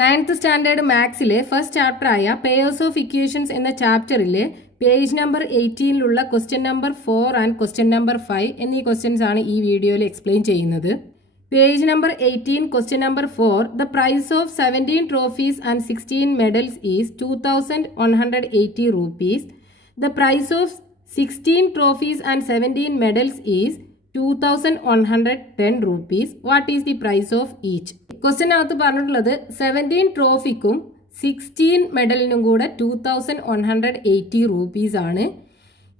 9th standard മാത്സിലെ first ചാപ്റ്ററായ pairs of equations എന്ന ചാപ്റ്ററിലെ പേജ് നമ്പർ 18ലുള്ള question number 4 and question number 5 എന്നീ ക്വസ്റ്റ്യൻസ് ആണ് ഈ വീഡിയോയിൽ എക്സ്പ്ലെയിൻ ചെയ്യുന്നത്. Page number 18 question number 4 the price of 17 trophies and 16 medals is 2180 rupees. The price of 16 trophies and 17 medals is 2110 rupees. What is the price of each? ക്വസ്റ്റ്യനകത്ത് പറഞ്ഞിട്ടുള്ളത് 17 ട്രോഫിക്കും 16 മെഡലിനും കൂടെ 2180 rupees ആണ്.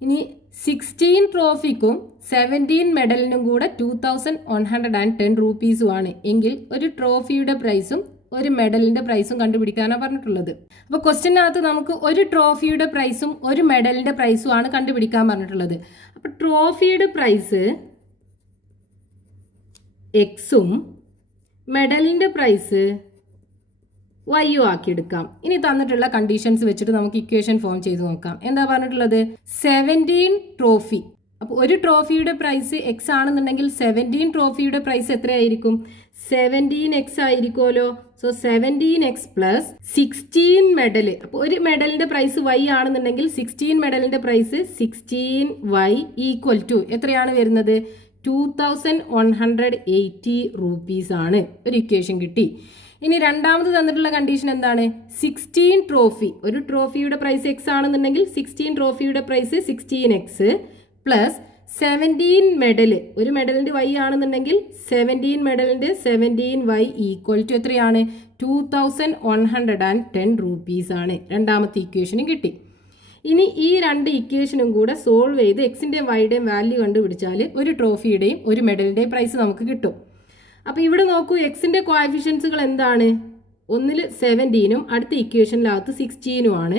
ഇനി 16 ട്രോഫിക്കും 17 മെഡലിനും കൂടെ 2110 rupees ആണ് എങ്കിൽ ഒരു ട്രോഫിയുടെ പ്രൈസും ഒരു മെഡലിന്റെ പ്രൈസും കണ്ടുപിടിക്കാനാണ് പറഞ്ഞിട്ടുള്ളത്. അപ്പോൾ ക്വസ്റ്റ്യനകത്ത് നമുക്ക് ഒരു ട്രോഫിയുടെ പ്രൈസും ഒരു മെഡലിന്റെ പ്രൈസും ആണ് കണ്ടുപിടിക്കാൻ പറഞ്ഞിട്ടുള്ളത്. അപ്പോൾ ട്രോഫിയുടെ പ്രൈസ് എക്സും മെഡലിന്റെ പ്രൈസ് വൈയും ആക്കിയെടുക്കാം. ഇനി തന്നിട്ടുള്ള കണ്ടീഷൻസ് വെച്ചിട്ട് നമുക്ക് ഇക്വേഷൻ ഫോം ചെയ്ത് നോക്കാം. എന്താ പറഞ്ഞിട്ടുള്ളത്? 17 ട്രോഫി. അപ്പോൾ ഒരു ട്രോഫിയുടെ പ്രൈസ് എക്സ് ആണെന്നുണ്ടെങ്കിൽ 17 ട്രോഫിയുടെ പ്രൈസ് എത്രയായിരിക്കും? 17x ആയിരിക്കുമല്ലോ. So 17x plus 16 medal. അപ്പോൾ ഒരു മെഡലിന്റെ പ്രൈസ് y ആണെന്നുണ്ടെങ്കിൽ 16 മെഡലിന്റെ പ്രൈസ് 16y ഈക്വൽ ടു എത്രയാണ് വരുന്നത്? 2180 rupees ആണ്. ഒരു ഇക്വേഷൻ കിട്ടി. ഇനി രണ്ടാമത് തന്നിട്ടുള്ള കണ്ടീഷൻ എന്താണ്? 16 ട്രോഫി. ഒരു ട്രോഫിയുടെ പ്രൈസ് എക്സ് ആണെന്നുണ്ടെങ്കിൽ 16 ട്രോഫിയുടെ പ്രൈസ് 16x പ്ലസ് 17 മെഡൽ. ഒരു മെഡലിൻ്റെ y ആണെന്നുണ്ടെങ്കിൽ 17 മെഡലിൻ്റെ 17y ഈക്വൽ ടു എത്രയാണ്? 2110 rupees ആണ്. രണ്ടാമത്തെ ഇക്വേഷനും കിട്ടി. ഇനി ഈ രണ്ട് ഇക്വേഷനും കൂടെ സോൾവ് ചെയ്ത് എക്സിൻ്റെയും വൈയുടെയും വാല്യൂ കണ്ടുപിടിച്ചാൽ ഒരു ട്രോഫിയുടെയും ഒരു മെഡലിൻ്റെയും പ്രൈസ് നമുക്ക് കിട്ടും. അപ്പോൾ ഇവിടെ നോക്കൂ, എക്സിൻ്റെ കോഎഫിഷ്യൻസുകൾ എന്താണ്? ഒന്നിൽ 17ഉം അടുത്ത ഇക്വേഷനിനകത്ത് 16ഉം ആണ്.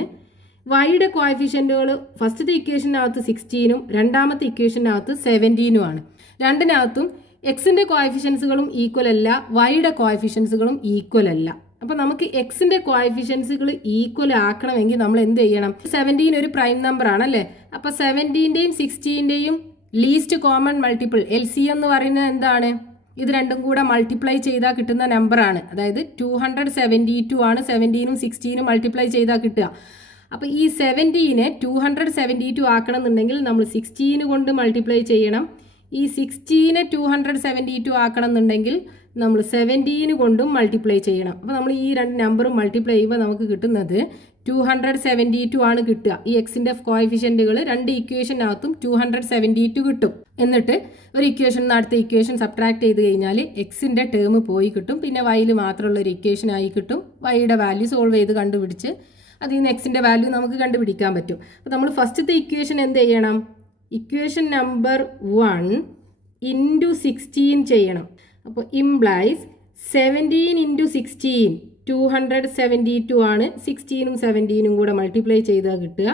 വൈയുടെ കോഎഫിഷ്യൻറ്റുകൾ ഫസ്റ്റത്തെ ഇക്വേഷനകത്ത് 16ഉം രണ്ടാമത്തെ ഇക്വേഷനകത്ത് 17ഉം ആണ്. രണ്ടിനകത്തും എക്സിൻ്റെ കോഎഫിഷ്യൻസുകളും ഈക്വൽ അല്ല, വൈയുടെ കോഎഫിഷ്യൻസുകളും ഈക്വൽ അല്ല. അപ്പോൾ നമുക്ക് എക്സിൻ്റെ കോഎഫിഷ്യൻസുകൾ ഈക്വൽ ആക്കണമെങ്കിൽ നമ്മൾ എന്ത് ചെയ്യണം? 17 ഒരു പ്രൈം നമ്പർ ആണല്ലേ. അപ്പോൾ 17ൻ്റെയും 16ൻ്റെയും ലീസ്റ്റ് കോമൺ മൾട്ടിപ്പിൾ LCM എന്ന് പറയുന്നത് എന്താണ്? ഇത് രണ്ടും കൂടെ മൾട്ടിപ്ലൈ ചെയ്താൽ കിട്ടുന്ന നമ്പറാണ്. അതായത് 272 ആണ് 17ഉം 16ഉം മൾട്ടിപ്ലൈ ചെയ്താൽ കിട്ടുക. അപ്പോൾ ഈ 17നെ 272 ആക്കണം എന്നുണ്ടെങ്കിൽ നമ്മൾ 16 കൊണ്ട് മൾട്ടിപ്ലൈ ചെയ്യണം. ഈ 16നെ 272 ആക്കണം എന്നുണ്ടെങ്കിൽ നമ്മൾ 17 കൊണ്ടും മൾട്ടിപ്ലൈ ചെയ്യണം. അപ്പോൾ നമ്മൾ ഈ രണ്ട് നമ്പറും മൾട്ടിപ്ലൈ ചെയ്യുമ്പോൾ നമുക്ക് കിട്ടുന്നത് 272 ആണ് കിട്ടുക. ഈ എക്സിൻ്റെ കോഎഫിഷ്യൻറ്റുകൾ രണ്ട് ഇക്വേഷനകത്തും 272 കിട്ടും. എന്നിട്ട് ഒരു ഇക്വേഷൻ അടുത്ത ഇക്വേഷൻ സബ്ട്രാക്ട് ചെയ്ത് കഴിഞ്ഞാൽ എക്സിൻ്റെ ടേം പോയി കിട്ടും. പിന്നെ വൈയിൽ മാത്രമുള്ള ഒരു ഇക്വേഷൻ ആയി കിട്ടും. വൈയുടെ വാല്യൂ സോൾവ് ചെയ്ത് കണ്ടുപിടിച്ച് അതിൽ നിന്ന് എക്സിൻ്റെ വാല്യൂ നമുക്ക് കണ്ടുപിടിക്കാൻ പറ്റും. അപ്പോൾ നമ്മൾ ഫസ്റ്റത്തെ ഇക്വേഷൻ എന്ത് ചെയ്യണം? ഇക്വേഷൻ നമ്പർ 1 ഇൻറ്റു 16 ചെയ്യണം. അപ്പോൾ ഇംപ്ലൈസ് 17 ഇൻറ്റു 16 272 ആണ്. 16ഉം 17ഉം കൂടെ മൾട്ടിപ്ലൈ ചെയ്താൽ കിട്ടുക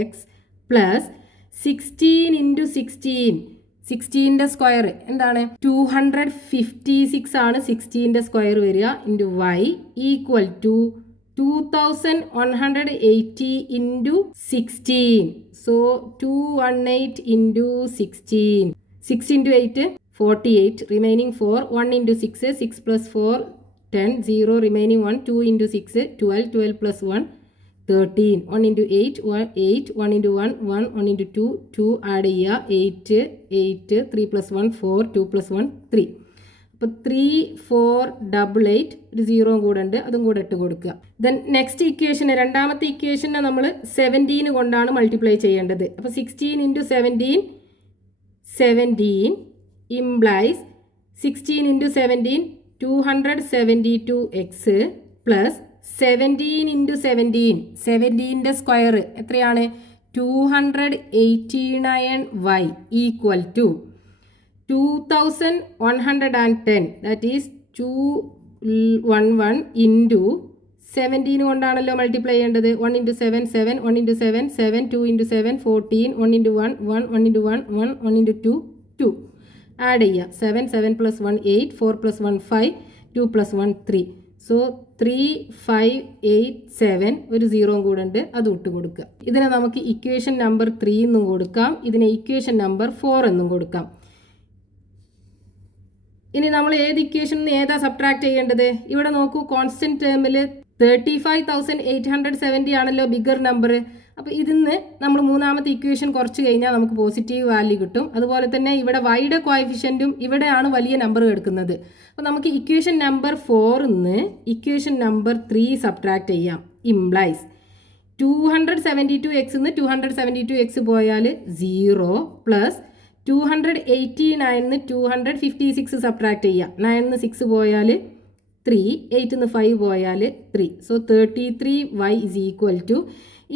എക്സ് പ്ലസ് 16 ഇൻറ്റു 16ൻ്റെ സ്ക്വയർ എന്താണ്? 256 ആണ് 16ൻ്റെ സ്ക്വയർ വരിക into y equal to 2180 into 16. So 218 into 16. 6 into 8 48. Remaining 4. 1 into 6 6 plus 4 10. 0 remaining 1. 2 into 6 12. 12 plus 1 13. 1 into 8 8. 1 into 1 1. 1 into 2 2. Add 8 8. 3 plus 1 4. 2 plus 1 3. അപ്പോൾ 3 4 88 ഒരു 0 കൂടെ ഉണ്ട്, അതും കൂടെ ഇട്ട് കൊടുക്കുക. ദെൻ നെക്സ്റ്റ് ഇക്വേഷന് രണ്ടാമത്തെ ഇക്വേഷനെ നമ്മൾ 17 കൊണ്ടാണ് മൾട്ടിപ്ലൈ ചെയ്യേണ്ടത്. അപ്പോൾ 16 into 17 implies 16 into 17 272x plus 17 into 17ൻ്റെ സ്ക്വയർ എത്രയാണ്? 289y equal to 2110. That is 211 into 17 കൊണ്ടാണല്ലോ മൾട്ടിപ്ലൈ ചെയ്യേണ്ടത്. 1 into 7 7 1 into 7 7 2 into 7 14 1 into 1 1 1 into 1 1 1 into 2 2. Add ചെയ്യുക 7 7 പ്ലസ് 1 8 4 പ്ലസ് 1 5 2 പ്ലസ് 1 3. സോ 3587 ഒരു 0 കൂടെ ഉണ്ട്, അത് ഇട്ട് കൊടുക്കുക. ഇതിനെ നമുക്ക് ഇക്വേഷൻ നമ്പർ 3 എന്നും കൊടുക്കാം, ഇതിനെ ഇക്വേഷൻ നമ്പർ 4 എന്നും കൊടുക്കാം. ഇനി നമ്മൾ ഏത് ഇക്വേഷൻ ഏതാ സബ്ട്രാക്ട് ചെയ്യേണ്ടത്? ഇവിടെ നോക്കൂ, കോൺസ്റ്റന്റ് ടേമിൽ 35,870 ആണല്ലോ ബിഗർ നമ്പർ. അപ്പോൾ ഇതിന്ന് നമ്മൾ മൂന്നാമത്തെ ഇക്വേഷൻ കുറച്ച് കഴിഞ്ഞാൽ നമുക്ക് പോസിറ്റീവ് വാല്യൂ കിട്ടും. അതുപോലെ തന്നെ ഇവിടെ വൈയുടെ കോഎഫിഷ്യൻറ്റും ഇവിടെയാണ് വലിയ നമ്പർ എടുക്കുന്നത്. അപ്പോൾ നമുക്ക് equation number 4 equation number 3 subtract ചെയ്യാം. ഇംപ്ലൈസ് 272x 272x പോയാൽ 0 പ്ലസ് 289 256 സബ്ട്രാക്ട് ചെയ്യാം. 9 6 പോയാൽ 3, 8 5 പോയാൽ 3. So 33y is equal to,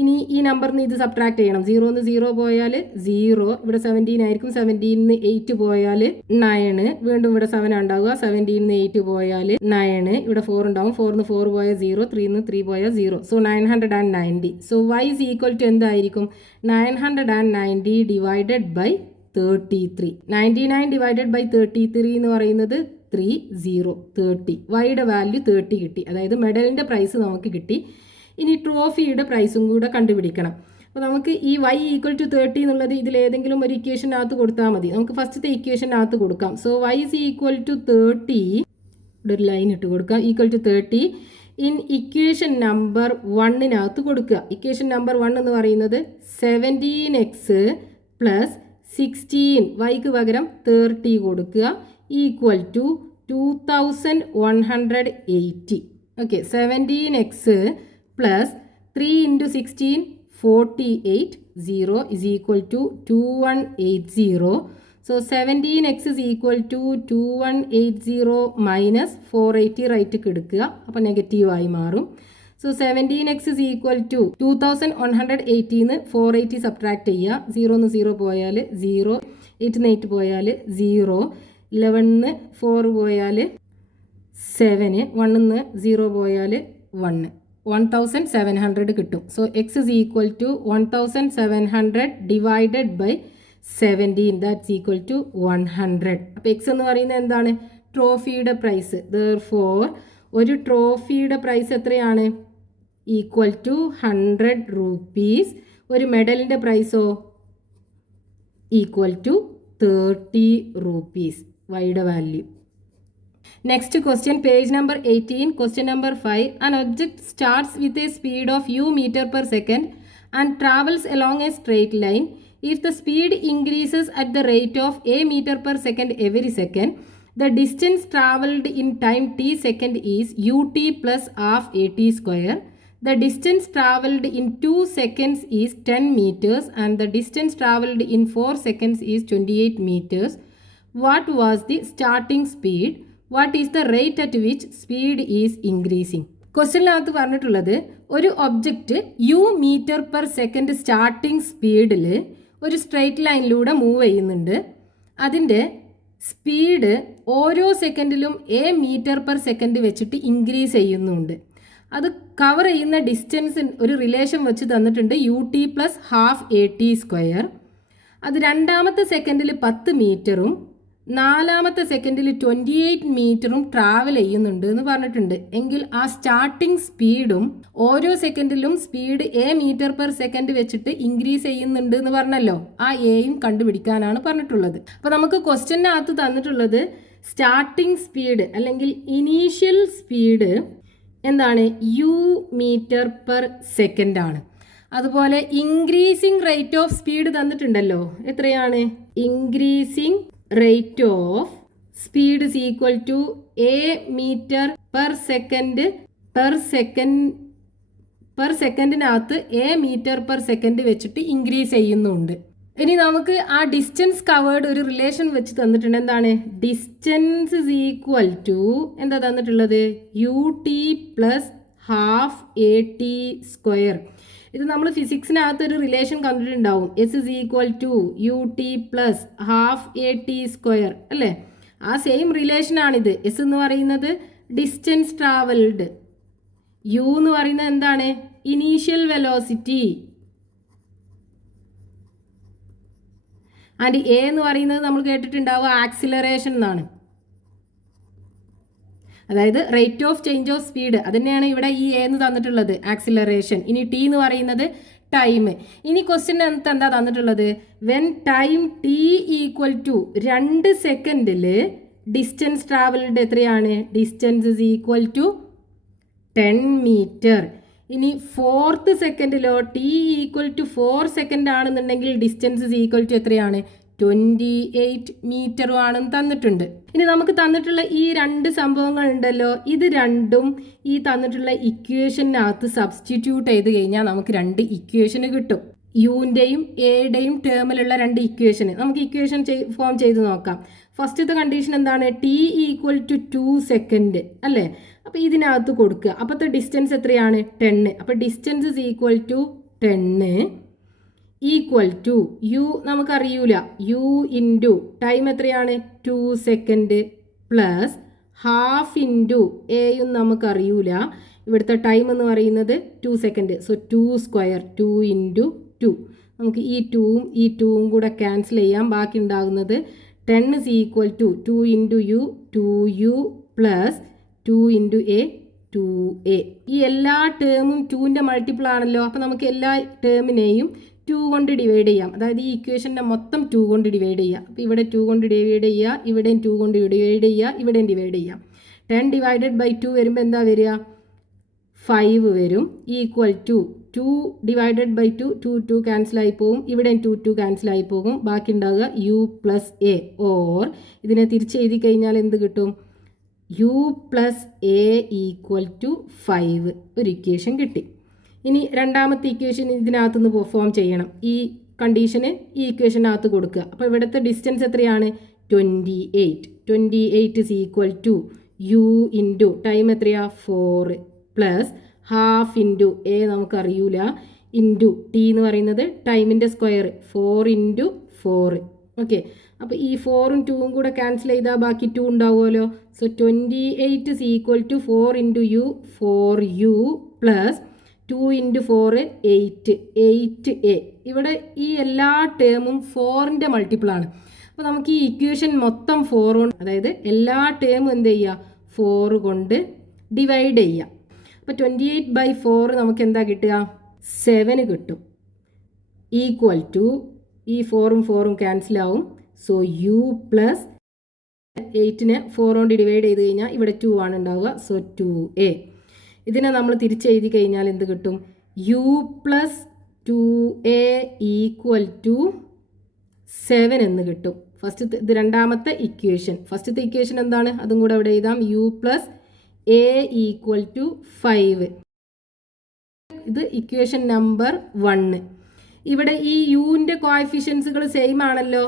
ഇനി ഈ നമ്പറിന് ഇത് സബ്ട്രാക്ട് ചെയ്യണം. 0 0 പോയാൽ 0, ഇവിടെ 17 ആയിരിക്കും. 17 8 പോയാൽ 9, വീണ്ടും ഇവിടെ 7 ഉണ്ടാവുക. 17 8 പോയാൽ 9, ഇവിടെ 4 ഉണ്ടാവും. 4 4 പോയാൽ 0, 3 3 പോയാൽ 0. So 990. So y is equal to എന്തായിരിക്കും? 990 ഡിവൈഡഡ് ബൈ 33. 99 ഡിവൈഡഡ് ബൈ 33 എന്ന് പറയുന്നത് 30. വൈയുടെ വാല്യൂ 30 കിട്ടി. അതായത് മെഡലിൻ്റെ പ്രൈസ് നമുക്ക് കിട്ടി. ഇനി ട്രോഫിയുടെ പ്രൈസും കൂടെ കണ്ടുപിടിക്കണം. അപ്പോൾ നമുക്ക് ഈ y ഈക്വൽ ടു 30 എന്നുള്ളത് ഇതിലേതെങ്കിലും ഒരു ഇക്വേഷനകത്ത് കൊടുത്താൽ മതി. നമുക്ക് ഫസ്റ്റത്തെ ഇക്വേഷനകത്ത് കൊടുക്കാം. So y is equal to 30, ഇവിടെ ഒരു ലൈൻ ഇട്ട് കൊടുക്കാം, equal to 30 in equation number 1 കൊടുക്കുക. ഇക്വേഷൻ നമ്പർ 1 എന്ന് പറയുന്നത് 17x പ്ലസ് 16, വൈക്ക് പകരം 30 കൊടുക്കുക, equal to 2180. Okay, 17x plus 3 into 16 48, 0 is equal to 2180. So 17x is equal to 2180 minus 480 right എടുക്കുക. അപ്പോൾ നെഗറ്റീവായി മാറും. So 17x is equal to 2180 480 subtract ചെയ്യുക. 0 0 പോയാൽ 0, 8 8 പോയാൽ 0, 11 4 പോയാൽ 7, 1 0 പോയാൽ 1, 1700 കിട്ടും. So x is equal to 1700 divided by 17, that's equal to 100. അപ്പോൾ എക്സ് എന്ന് പറയുന്നത് എന്താണ്? ട്രോഫിയുടെ പ്രൈസ്. ദെർഫോർ ഒരു ട്രോഫിയുടെ പ്രൈസ് എത്രയാണ്? Equal to 100 rupees. ഒരു മെഡലിൻ്റെ പ്രൈസോ? Equal to 30 rupees. വൈയുടെ value. Next question, page number 18, question number 5. An object starts with a speed of u meter per second and travels along a straight line. If the speed increases at the rate of a meter per second every second, the distance travelled in time t second is ut plus half at square. The distance travelled in 2 seconds is 10 meters and the distance travelled in 4 seconds is 28 meters. What was the starting speed? What is the rate at which speed is increasing? ക്വസ്റ്റ്യനിനകത്ത് പറഞ്ഞിട്ടുള്ളത് ഒരു object u metre per second starting സ്പീഡിൽ ഒരു straight ലൈനിലൂടെ move ചെയ്യുന്നുണ്ട്. അതിൻ്റെ speed ഓരോ സെക്കൻഡിലും എ മീറ്റർ പെർ സെക്കൻഡ് വെച്ചിട്ട് ഇൻക്രീസ് ചെയ്യുന്നുണ്ട്. അത് കവർ ചെയ്യുന്ന ഡിസ്റ്റൻസ് ഒരു റിലേഷൻ വെച്ച് തന്നിട്ടുണ്ട്, u t plus half a t square. അത് രണ്ടാമത്തെ സെക്കൻഡിൽ 10 മീറ്ററും നാലാമത്തെ സെക്കൻഡിൽ 28 മീറ്ററും ട്രാവൽ ചെയ്യുന്നുണ്ട് എന്ന് പറഞ്ഞിട്ടുണ്ട്. എങ്കിൽ ആ സ്റ്റാർട്ടിംഗ് സ്പീഡും ഓരോ സെക്കൻഡിലും speed A metre per second വെച്ചിട്ട് ഇൻക്രീസ് ചെയ്യുന്നുണ്ട് എന്ന് പറഞ്ഞല്ലോ, ആ എയും കണ്ടുപിടിക്കാനാണ് പറഞ്ഞിട്ടുള്ളത്. അപ്പോൾ നമുക്ക് ക്വസ്റ്റ്യനകത്ത് തന്നിട്ടുള്ളത് സ്റ്റാർട്ടിംഗ് സ്പീഡ് അല്ലെങ്കിൽ ഇനീഷ്യൽ സ്പീഡ് എന്താണ്? യു മീറ്റർ പെർ സെക്കൻഡ് ആണ്. അതുപോലെ ഇൻക്രീസിങ് റേറ്റ് ഓഫ് സ്പീഡ് തന്നിട്ടുണ്ടല്ലോ, എത്രയാണ്? Increasing rate of speed is equal to a meter per second per സെക്കൻഡിനകത്ത് എ മീറ്റർ പെർ സെക്കൻഡ് വെച്ചിട്ട് ഇൻക്രീസ് ചെയ്യുന്നുണ്ട്. ഇനി നമുക്ക് ആ ഡിസ്റ്റൻസ് കവേർഡ് ഒരു റിലേഷൻ വെച്ച് തന്നിട്ടുണ്ട്. എന്താണ്? ഡിസ്റ്റൻസ് ഇസ് ഈക്വൽ ടു എന്താ തന്നിട്ടുള്ളത്? U t plus half a t square. ഇത് നമ്മൾ ഫിസിക്സിനകത്ത് ഒരു റിലേഷൻ കണ്ടിട്ടുണ്ടാവും. S is equal to u t plus half a t square അല്ലേ? ആ സെയിം റിലേഷനാണിത്. എസ് എന്ന് പറയുന്നത് ഡിസ്റ്റൻസ് ട്രാവൽഡ്, യു എന്ന് പറയുന്നത് എന്താണ്? ഇനീഷ്യൽ വെലോസിറ്റി, ആൻഡ് എ എന്ന് പറയുന്നത് നമ്മൾ കേട്ടിട്ടുണ്ടാവുക ആക്സിലറേഷൻ എന്നാണ്. അതായത് rate of change of speed, അതുതന്നെയാണ് ഇവിടെ ഈ എ എന്ന് തന്നിട്ടുള്ളത്, ആക്സിലറേഷൻ. ഇനി ടി എന്ന് പറയുന്നത് ടൈം. ഇനി ക്വസ്റ്റ്യനകത്ത് എന്താ തന്നിട്ടുള്ളത്? When time t equal to 2 സെക്കൻഡിൽ ഡിസ്റ്റൻസ് ട്രാവൽഡ് എത്രയാണ്? Distance is equal to 10 metre. ഇനി 4th സെക്കൻഡിലോ t ഈക്വൽ ടു 4 സെക്കൻഡ് ആണെന്നുണ്ടെങ്കിൽ ഡിസ്റ്റൻസ് ഇസ് ഈക്വൽ ടു എത്രയാണ്? 28 മീറ്ററും ആണെന്ന് തന്നിട്ടുണ്ട്. ഇനി നമുക്ക് തന്നിട്ടുള്ള ഈ രണ്ട് സംഭവങ്ങൾ ഉണ്ടല്ലോ, ഇത് രണ്ടും ഈ തന്നിട്ടുള്ള ഇക്വേഷനകത്ത് സബ്സ്റ്റിറ്റ്യൂട്ട് ചെയ്ത് കഴിഞ്ഞാൽ നമുക്ക് രണ്ട് ഇക്വേഷന് കിട്ടും. യുവിൻ്റെയും എയുടെയും ടേമിലുള്ള രണ്ട് ഇക്വേഷന് നമുക്ക് ഇക്വേഷൻ ഫോം ചെയ്ത് നോക്കാം. ഫസ്റ്റത്തെ കണ്ടീഷൻ എന്താണ്? ടി ഈക്വൽ ടു 2 സെക്കൻഡ് അല്ലേ? അപ്പോൾ ഇതിനകത്ത് കൊടുക്കുക. അപ്പോഴത്തെ ഡിസ്റ്റൻസ് എത്രയാണ്? 10. അപ്പോൾ distance is equal to 10 equal to U നമുക്കറിയൂല, യു ഇൻറ്റു ടൈം എത്രയാണ്? 2 സെക്കൻഡ് പ്ലസ് ഹാഫ് ഇൻറ്റു എയും നമുക്കറിയൂല, ഇവിടുത്തെ ടൈം എന്ന് പറയുന്നത് 2 സെക്കൻഡ്. So 2 square, 2 into 2. നമുക്ക് ഈ 2ഉം കൂടെ ക്യാൻസൽ ചെയ്യാം. ബാക്കി ഉണ്ടാകുന്നത് 10 is equal to 2 into u 2u plus 2 into a 2a. ഈ എല്ലാ ടേമും 2ൻ്റെ മൾട്ടിപ്പിൾ ആണല്ലോ. അപ്പോൾ നമുക്ക് എല്ലാ ടേമിനെയും 2 കൊണ്ട് ഡിവൈഡ് ചെയ്യാം. അതായത് ഈ ഇക്വേഷൻ്റെ മൊത്തം 2 കൊണ്ട് ഡിവൈഡ് ചെയ്യുക. അപ്പോൾ ഇവിടെ 2 കൊണ്ട് ഡിവൈഡ് ചെയ്യുക, ഇവിടെയും 2 കൊണ്ട് ഡിവൈഡ് ചെയ്യുക, ഇവിടെയും ഡിവൈഡ് ചെയ്യാം. 10 ഡിവൈഡഡ് ബൈ 2 വരുമ്പോൾ എന്താ വരിക? 5 വരും. ഈക്വൽ ടു 2 ഡിവൈഡഡ് ബൈ 2 ക്യാൻസലായി പോകും, ഇവിടെയും 2 ക്യാൻസലായി പോകും. ബാക്കി ഉണ്ടാവുക യു പ്ലസ് എ. ഓർ ഇതിനെ തിരിച്ച് എഴുതി കഴിഞ്ഞാൽ എന്ത് കിട്ടും? U plus a equal to 5. ഒരു ഇക്വേഷൻ കിട്ടി. ഇനി രണ്ടാമത്തെ ഇക്വേഷൻ ഇതിനകത്തുനിന്ന് ഫോം ചെയ്യണം. ഈ കണ്ടീഷന് ഈ ഇക്വേഷനകത്ത് കൊടുക്കുക. അപ്പോൾ ഇവിടുത്തെ ഡിസ്റ്റൻസ് എത്രയാണ്? 28. 28 is equal to U into time എത്രയാ? 4 പ്ലസ് ഹാഫ് ഇൻറ്റു എ നമുക്കറിയൂല, ഇൻറ്റു ടി എന്ന് പറയുന്നത് ടൈമിൻ്റെ സ്ക്വയർ 4 ഇൻറ്റു 4. ഓക്കെ, അപ്പോൾ ഈ 4ഉം 2ഉം കൂടെ ക്യാൻസൽ ചെയ്താൽ ബാക്കി 2 ഉണ്ടാവുമല്ലോ. So 28 is equal to 4 into u 4u plus 2 into 4 8a. ഇവിടെ ഈ എല്ലാ ടേമും 4ൻ്റെ മൾട്ടിപ്പിളാണ്. അപ്പോൾ നമുക്ക് ഈ ഇക്വേഷൻ മൊത്തം 4 കൊണ്ട്, അതായത് എല്ലാ ടേമും എന്ത് ചെയ്യുക? 4 കൊണ്ട് ഡിവൈഡ് ചെയ്യുക. അപ്പോൾ 28/4 നമുക്ക് എന്താ കിട്ടുക? 7 കിട്ടും. ഈക്വൽ ടു ഈ 4ഉം 4ഉം ക്യാൻസലാവും. സോ യു പ്ലസ് 8നെ 4 കൊണ്ട് ഡിവൈഡ് ചെയ്ത് കഴിഞ്ഞാൽ ഇവിടെ 2 ആണ് ഉണ്ടാവുക. So 2a. ഇതിനെ നമ്മൾ തിരിച്ചെഴുതി കഴിഞ്ഞാൽ എന്ത് കിട്ടും? U plus 2a equal to 7 എന്ന് കിട്ടും. ഇത് രണ്ടാമത്തെ ഇക്വേഷൻ. ഫസ്റ്റത്തെ ഇക്വേഷൻ എന്താണ്? അതും കൂടെ അവിടെ എഴുതാം. U plus a equal to 5. ഇത് ഇക്വേഷൻ നമ്പർ 1. ഇവിടെ ഈ യുവിൻ്റെ കോഎഫിഷ്യൻസുകൾ സെയിം ആണല്ലോ,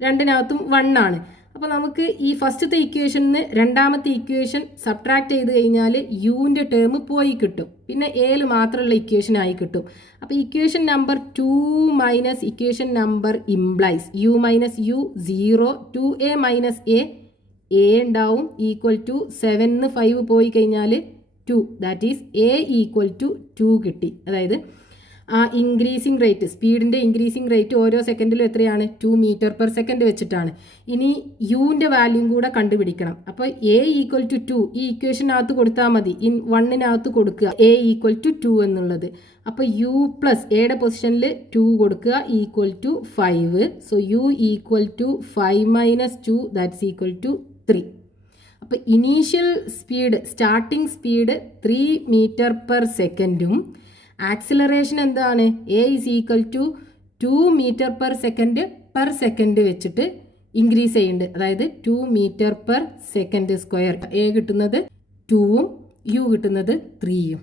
രണ്ടിനകത്തും 1 ആണ്. അപ്പോൾ നമുക്ക് ഈ ഫസ്റ്റത്തെ ഇക്വേഷനിൽ രണ്ടാമത്തെ ഇക്വേഷൻ സബ്ട്രാക്ട് ചെയ്ത് കഴിഞ്ഞാൽ യുവിൻ്റെ ടേം പോയി കിട്ടും. പിന്നെ എയിൽ മാത്രമുള്ള ഇക്വേഷൻ ആയി കിട്ടും. അപ്പോൾ equation number 2 minus equation number implies u minus u 0, 2a minus a ഉണ്ടാവും. ഈക്വൽ ടു 7 5 പോയി കഴിഞ്ഞാൽ 2, that is a equal to 2 കിട്ടി. അതായത് ആ ഇൻക്രീസിങ് റേറ്റ്, സ്പീഡിൻ്റെ ഇൻക്രീസിങ് റേറ്റ് ഓരോ സെക്കൻഡിലും എത്രയാണ്? 2 മീറ്റർ പെർ സെക്കൻഡ് വെച്ചിട്ടാണ്. ഇനി യുവിൻ്റെ വാല്യൂം കൂടെ കണ്ടുപിടിക്കണം. അപ്പോൾ എ ഈക്വൽ ടു 2 ഈ ഇക്വേഷനകത്ത് കൊടുത്താൽ മതി. 1നകത്ത് കൊടുക്കുക എ ഈക്വൽ ടു 2 എന്നുള്ളത്. അപ്പോൾ യു പ്ലസ് എയുടെ പൊസിഷനിൽ 2 കൊടുക്കുക equal to 5. So u equal to 5 minus 2 that's equal to 3. അപ്പോൾ initial speed, starting speed 3 metre per സെക്കൻഡും ആക്സിലറേഷൻ എന്താണ്? A is equal to 2 metre per second വെച്ചിട്ട് ഇൻക്രീസ് ചെയ്യുന്നുണ്ട്. അതായത് 2 metre per second square. A കിട്ടുന്നത് 2ഉം യു കിട്ടുന്നത് 3ഉം.